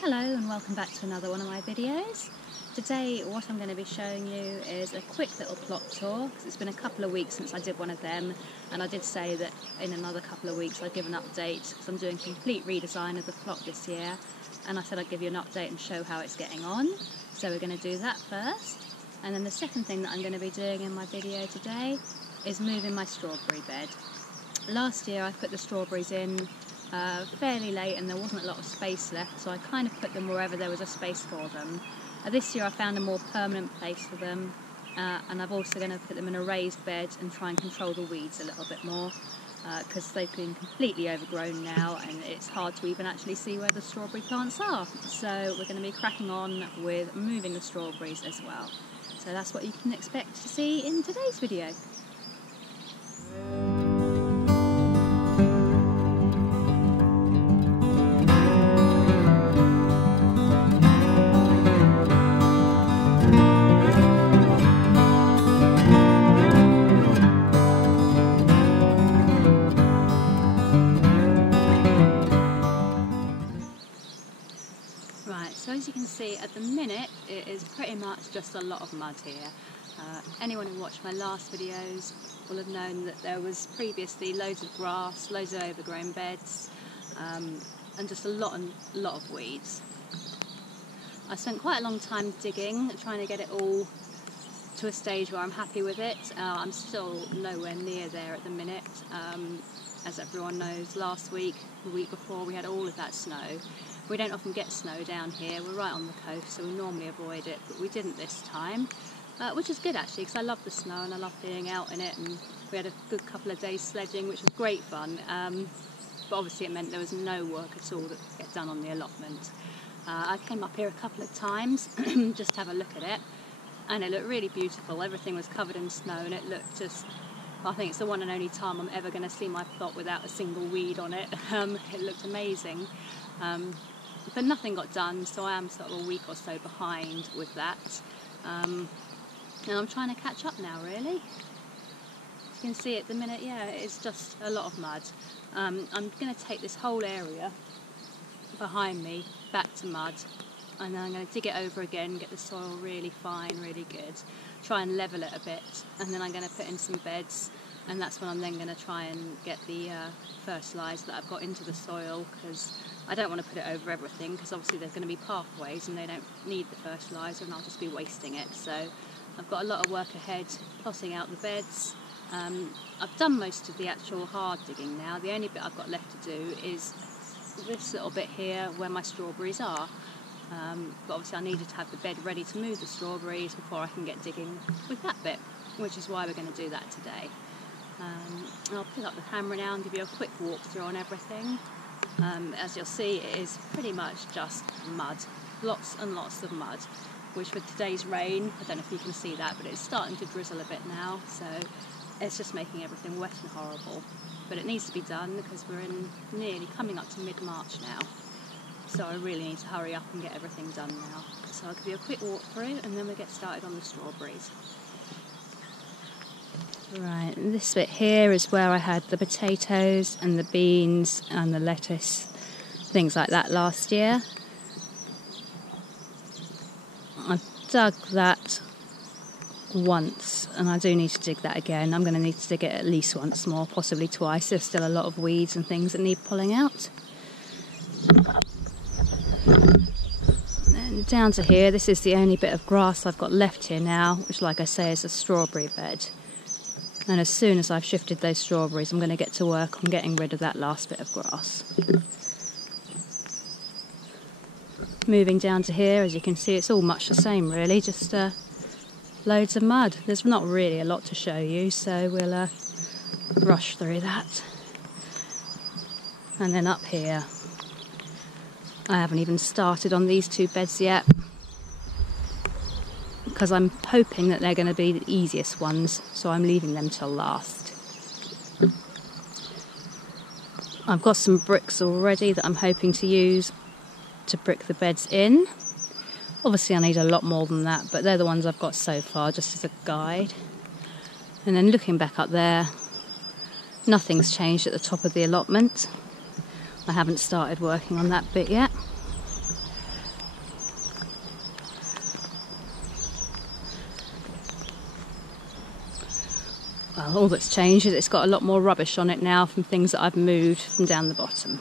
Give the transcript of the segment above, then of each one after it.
Hello and welcome back to another one of my videos. Today what I'm going to be showing you is a quick little plot tour, because it's been a couple of weeks since I did one of them, and I did say that in another couple of weeks I'd give an update because I'm doing a complete redesign of the plot this year, and I said I'd give you an update and show how it's getting on. So we're going to do that first, and then the second thing that I'm going to be doing in my video today is moving my strawberry bed. Last year I put the strawberries in fairly late and there wasn't a lot of space left, so I kind of put them wherever there was a space for them. This year I found a more permanent place for them, and I'm also going to put them in a raised bed and try and control the weeds a little bit more, because they've been completely overgrown now and it's hard to even actually see where the strawberry plants are. So we're going to be cracking on with moving the strawberries as well. So that's what you can expect to see in today's video. So as you can see, at the minute it is pretty much just a lot of mud here. Anyone who watched my last videos will have known that there was previously loads of grass, loads of overgrown beds, and just a lot of weeds. I spent quite a long time digging, trying to get it all to a stage where I'm happy with it. I'm still nowhere near there at the minute. As everyone knows, last week, the week before, we had all of that snow. We don't often get snow down here, we're right on the coast, so we normally avoid it, but we didn't this time, which is good actually, because I love the snow and I love being out in it, and we had a good couple of days sledging, which was great fun, but obviously it meant there was no work at all that could get done on the allotment. I came up here a couple of times just to have a look at it, and it looked really beautiful. Everything was covered in snow and it looked just, I think it's the one and only time I'm ever going to see my plot without a single weed on it. It looked amazing. But nothing got done, so I am sort of a week or so behind with that. And I'm trying to catch up now, really. As you can see at the minute, yeah, it's just a lot of mud. I'm going to take this whole area behind me back to mud, and then I'm going to dig it over again, get the soil really fine, really good, try and level it a bit, and then I'm going to put in some beds, and that's when I'm then going to try and get the fertilizer that I've got into the soil, because I don't want to put it over everything, because obviously there's going to be pathways and they don't need the fertiliser and I'll just be wasting it. So I've got a lot of work ahead, plotting out the beds. I've done most of the actual hard digging now. The only bit I've got left to do is this little bit here where my strawberries are. But obviously I needed to have the bed ready to move the strawberries before I can get digging with that bit, which is why we're going to do that today. I'll pick up the camera now and give you a quick walkthrough on everything. As you'll see, it is pretty much just mud, lots and lots of mud, which with today's rain, I don't know if you can see that, but it's starting to drizzle a bit now, so it's just making everything wet and horrible. But it needs to be done because we're nearly coming up to mid-March now, so I really need to hurry up and get everything done now. So I'll give you a quick walkthrough and then we'll get started on the strawberries. Right, and this bit here is where I had the potatoes and the beans and the lettuce, things like that last year. I dug that once and I do need to dig that again. I'm going to need to dig it at least once more, possibly twice. There's still a lot of weeds and things that need pulling out. And down to here, this is the only bit of grass I've got left here now, which like I say is a strawberry bed. And as soon as I've shifted those strawberries, I'm going to get to work on getting rid of that last bit of grass. Moving down to here, as you can see, it's all much the same really, just loads of mud. There's not really a lot to show you, so we'll rush through that. And then up here, I haven't even started on these two beds yet, because I'm hoping that they're going to be the easiest ones, so I'm leaving them till last. I've got some bricks already that I'm hoping to use to brick the beds in. Obviously I need a lot more than that, but they're the ones I've got so far, just as a guide. And then looking back up there, nothing's changed at the top of the allotment. I haven't started working on that bit yet. Well, all that's changed is it's got a lot more rubbish on it now from things that I've moved from down the bottom.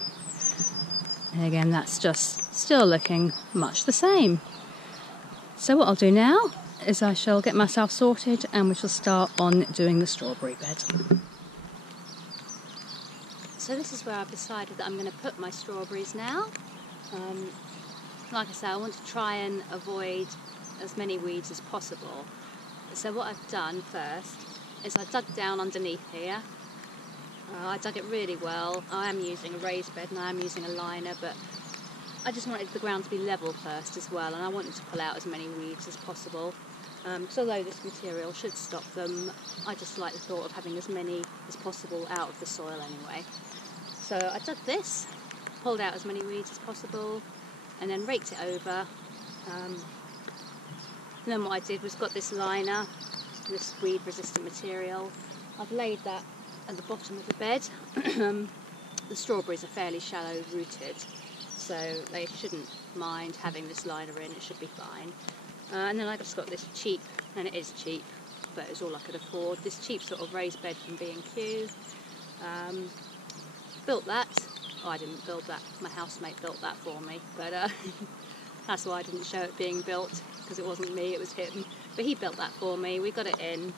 And again, that's just still looking much the same. So what I'll do now is I shall get myself sorted and we shall start on doing the strawberry bed. So this is where I've decided that I'm going to put my strawberries now. Like I say, I want to try and avoid as many weeds as possible. So what I've done first is I dug down underneath here. I dug it really well. I am using a raised bed and I am using a liner, but I just wanted the ground to be level first as well, and I wanted to pull out as many weeds as possible. So although this material should stop them, I just like the thought of having as many as possible out of the soil anyway. So I dug this, pulled out as many weeds as possible, and then raked it over. And then what I did was got this liner, this weed resistant material. I've laid that at the bottom of the bed. The strawberries are fairly shallow rooted, so they shouldn't mind having this liner in, it should be fine. And then I just got this cheap, and it is cheap, but it's all I could afford, this cheap sort of raised bed from B&Q. Built that. Oh, I didn't build that, my housemate built that for me, but that's why I didn't show it being built, because it wasn't me, it was him. But he built that for me, we got it in,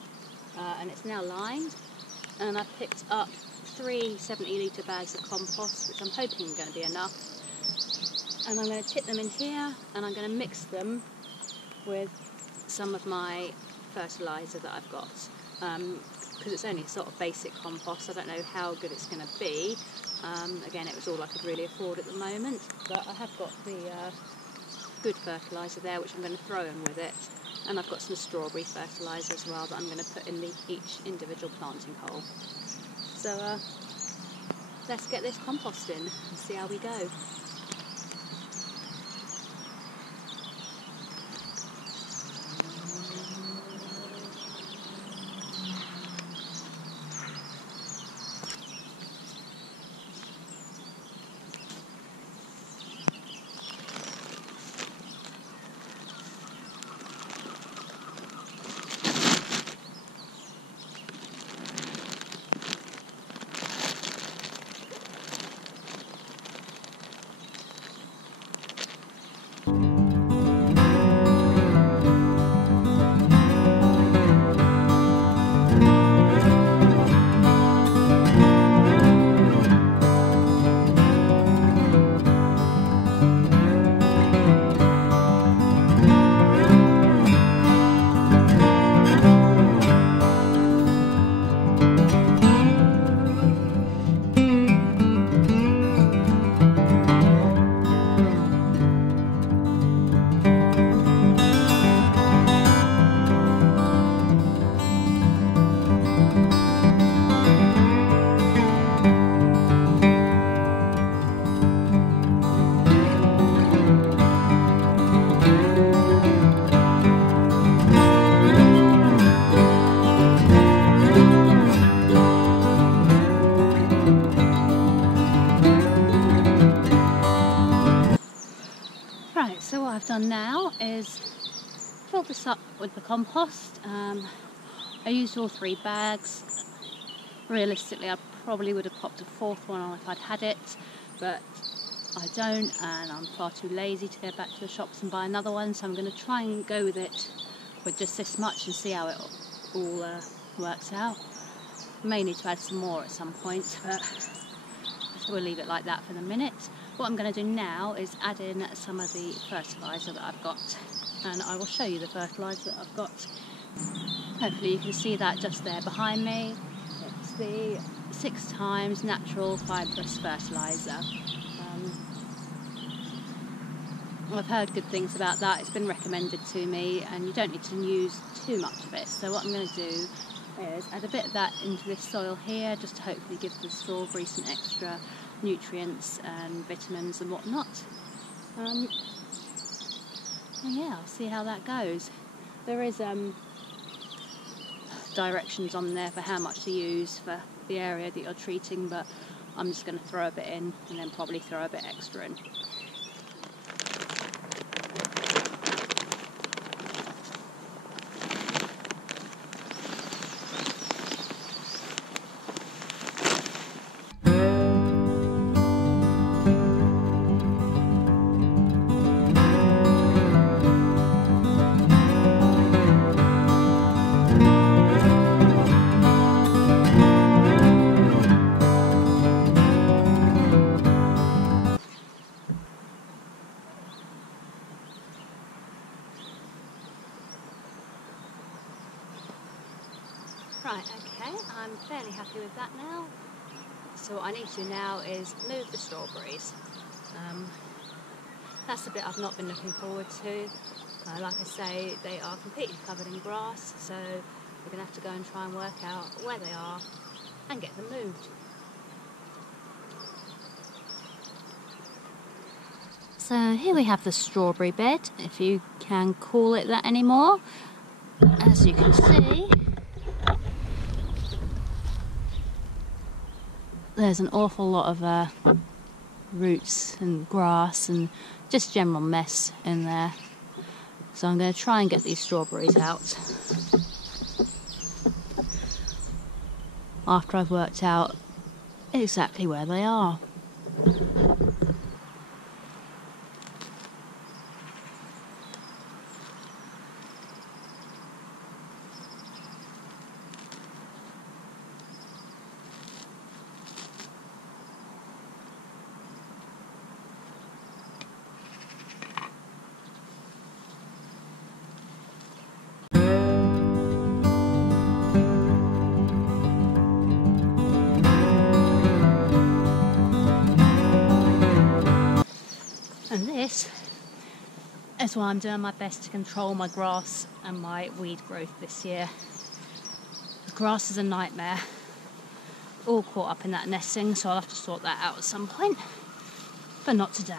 and it's now lined. And I've picked up 3 70-litre bags of compost, which I'm hoping are going to be enough. And I'm going to tip them in here, and I'm going to mix them with some of my fertilizer that I've got. Because it's only sort of basic compost, I don't know how good it's going to be. Again, it was all I could really afford at the moment, but I have got the good fertilizer there, which I'm going to throw in with it. And I've got some strawberry fertilizer as well that I'm going to put in each individual planting hole. So let's get this compost in and see how we go. So what I've done now is fill this up with the compost. I used all 3 bags. Realistically, I probably would have popped a 4th one on if I'd had it, but I don't, and I'm far too lazy to go back to the shops and buy another one, so I'm going to try and go with it with just this much and see how it all works out. I may need to add some more at some point, but we'll leave it like that for the minute. What I'm going to do now is add in some of the fertilizer that I've got, and I will show you the fertilizer that I've got. Hopefully you can see that just there behind me. It's the 6 times natural fibrous fertilizer. I've heard good things about that, it's been recommended to me, and you don't need to use too much of it. So what I'm going to do is add a bit of that into this soil here, just to hopefully give the strawberry some extra nutrients and vitamins and whatnot. And yeah, I'll see how that goes. There is directions on there for how much to use for the area that you're treating, but I'm just going to throw a bit in and then probably throw a bit extra in. Right, okay, I'm fairly happy with that now. So what I need to do now is move the strawberries. That's the bit I've not been looking forward to. Like I say, they are completely covered in grass, so we're going to have to go and try and work out where they are and get them moved. So here we have the strawberry bed, if you can call it that anymore. As you can see, there's an awful lot of roots and grass and just general mess in there. So I'm going to try and get these strawberries out after I've worked out exactly where they are. And this is why I'm doing my best to control my grass and my weed growth this year. The grass is a nightmare, all caught up in that nesting, so I'll have to sort that out at some point, but not today.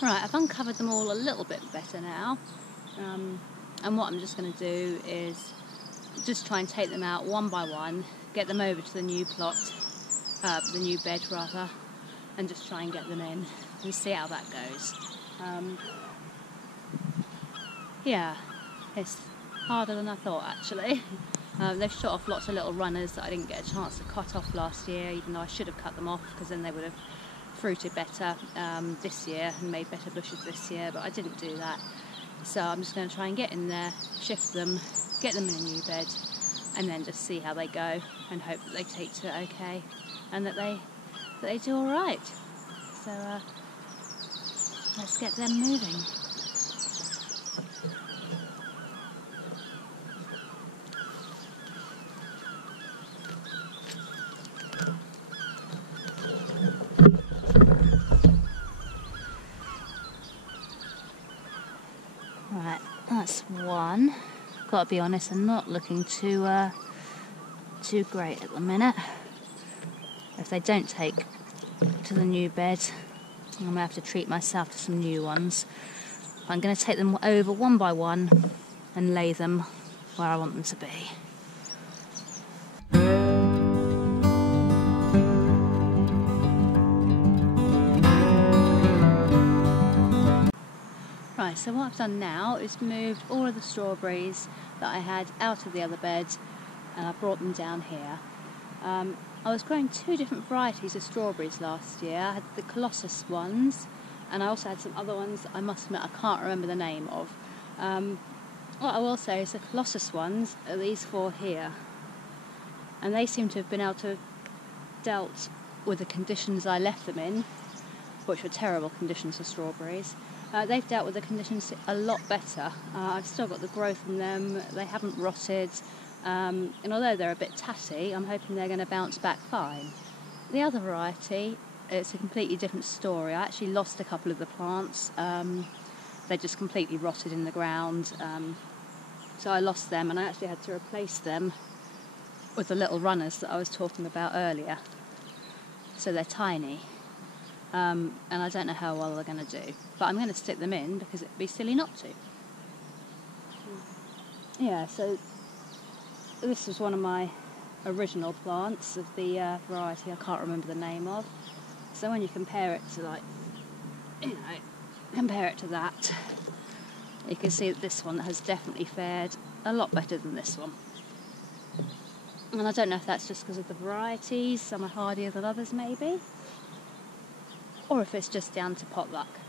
Right, I've uncovered them all a little bit better now, and what I'm just going to do is just try and take them out one by one, get them over to the new plot, the new bed rather, and just try and get them in and see how that goes. Yeah, it's harder than I thought actually. They've shot off lots of little runners that I didn't get a chance to cut off last year, even though I should have cut them off because then they would have fruited better this year and made better bushes this year, but I didn't do that. So I'm just going to try and get in there, shift them, get them in a new bed, and then just see how they go and hope that they take to it okay and that they do all right. So let's get them moving. Right, that's one. Got to be honest, I'm not looking too great at the minute. If they don't take to the new bed, I'm going to have to treat myself to some new ones. I'm going to take them over one by one and lay them where I want them to be. Right, so what I've done now is moved all of the strawberries that I had out of the other bed, and I brought them down here. I was growing two different varieties of strawberries last year. I had the Colossus ones, and I also had some other ones that I must admit I can't remember the name of. What I will say is the Colossus ones are these four here, and they seem to have been able to have dealt with the conditions I left them in, which were terrible conditions for strawberries. They've dealt with the conditions a lot better. I've still got the growth in them, they haven't rotted, and although they're a bit tatty, I'm hoping they're going to bounce back fine. The other variety, it's a completely different story. I actually lost a couple of the plants. They just completely rotted in the ground, so I lost them, and I actually had to replace them with the little runners that I was talking about earlier. So they're tiny. And I don't know how well they're going to do, but I'm going to stick them in because it'd be silly not to. Yeah, so this was one of my original plants of the variety I can't remember the name of. So when you compare it to, like, you know, compare it to that, you can see that this one has definitely fared a lot better than this one. And I don't know if that's just because of the varieties, some are hardier than others maybe, or if it's just down to pot luck.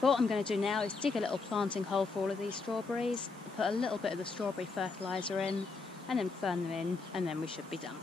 But what I'm going to do now is dig a little planting hole for all of these strawberries, put a little bit of the strawberry fertilizer in, and then fern them in, and then we should be done.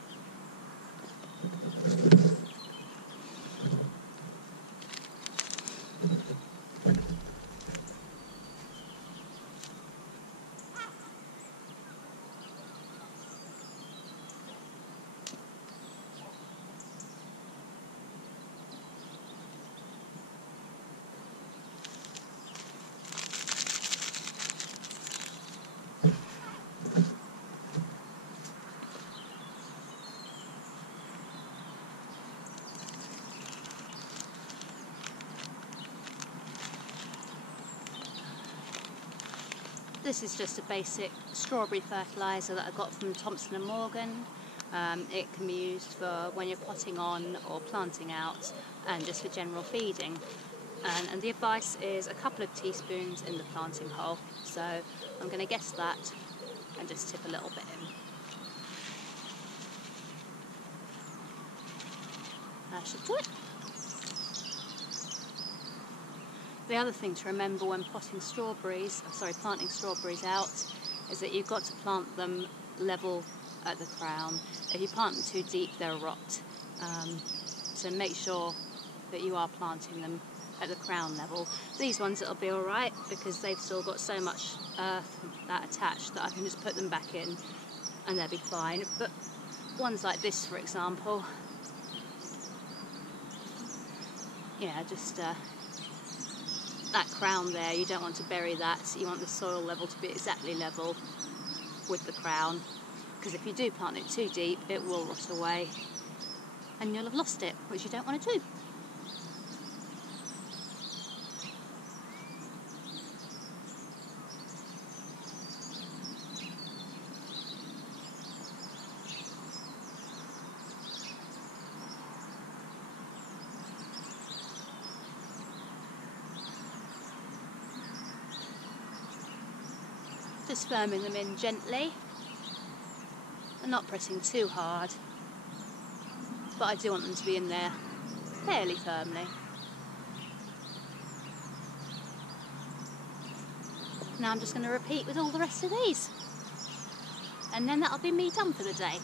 This is just a basic strawberry fertilizer that I got from Thompson & Morgan. It can be used for when you're potting on or planting out, and just for general feeding. And the advice is a couple of teaspoons in the planting hole. So I'm going to guess that and just tip a little bit in. That should do it. The other thing to remember when planting strawberries out, is that you've got to plant them level at the crown. If you plant them too deep, they'll rot. So make sure that you are planting them at the crown level. These ones it'll be alright because they've still got so much earth that attached that I can just put them back in and they'll be fine. But ones like this, for example, yeah, just that crown there, you don't want to bury that. You want the soil level to be exactly level with the crown, because if you do plant it too deep, it will rot away and you'll have lost it, which you don't want to do. Just firming them in gently and not pressing too hard, but I do want them to be in there fairly firmly. Now I'm just going to repeat with all the rest of these, and then that'll be me done for the day.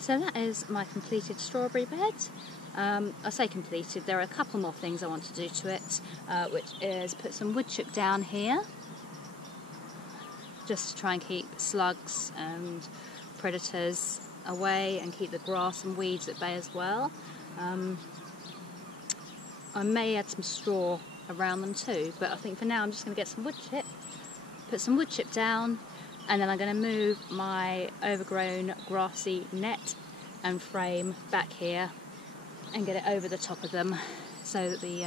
So that is my completed strawberry bed. I say completed, there are a couple more things I want to do to it, which is put some wood chip down here, just to try and keep slugs and predators away and keep the grass and weeds at bay as well. I may add some straw around them too, but I think for now I'm just going to get some wood chip, put some wood chip down, and then I'm going to move my overgrown grassy net and frame back here and get it over the top of them so that the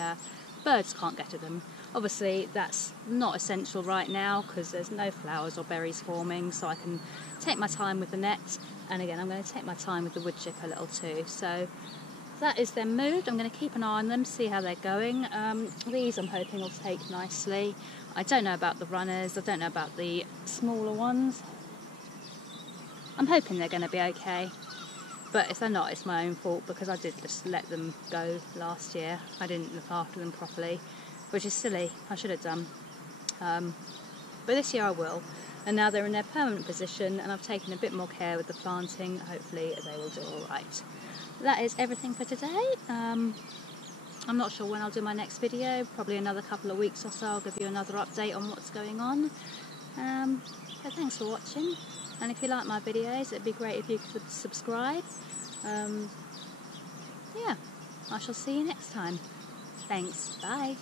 birds can't get at them. Obviously that's not essential right now because there's no flowers or berries forming, so I can take my time with the net, and again I'm going to take my time with the wood chip a little too. So that is them moved. I'm going to keep an eye on them, see how they're going. These I'm hoping will take nicely. I don't know about the runners, I don't know about the smaller ones. I'm hoping they're going to be okay, but if they're not, it's my own fault because I did just let them go last year. I didn't look after them properly, which is silly. I should have done. But this year I will. And now they're in their permanent position and I've taken a bit more care with the planting. Hopefully they will do all right. That is everything for today. I'm not sure when I'll do my next video, probably another couple of weeks or so. I'll give you another update on what's going on. But thanks for watching, and if you like my videos, it'd be great if you could subscribe. Yeah, I shall see you next time. Thanks, bye.